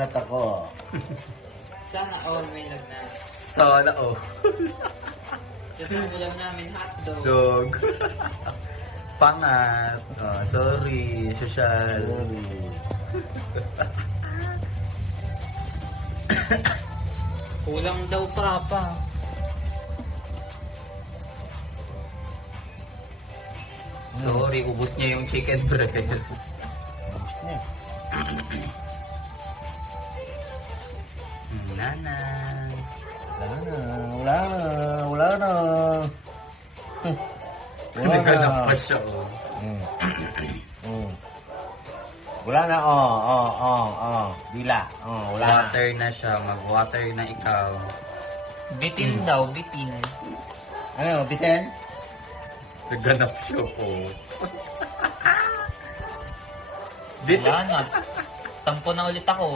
lagnat ako. Sana all may lagnat. Sana oh. Kasi ang ulam namin hotdog. Dog. Pangat. Oh, sorry. Social. Kulang daw papa. Sorry, ubus niya yung chicken breast. Nanang. Wala na. Wala na. Naghanap pa siya oh. Wala na, Bila. Wala na. Water na siya. Mag-water na ikaw. Bitin daw, bitin. Ano, biten? Naghanap siya po. Wala na. Tampo na ulit ako.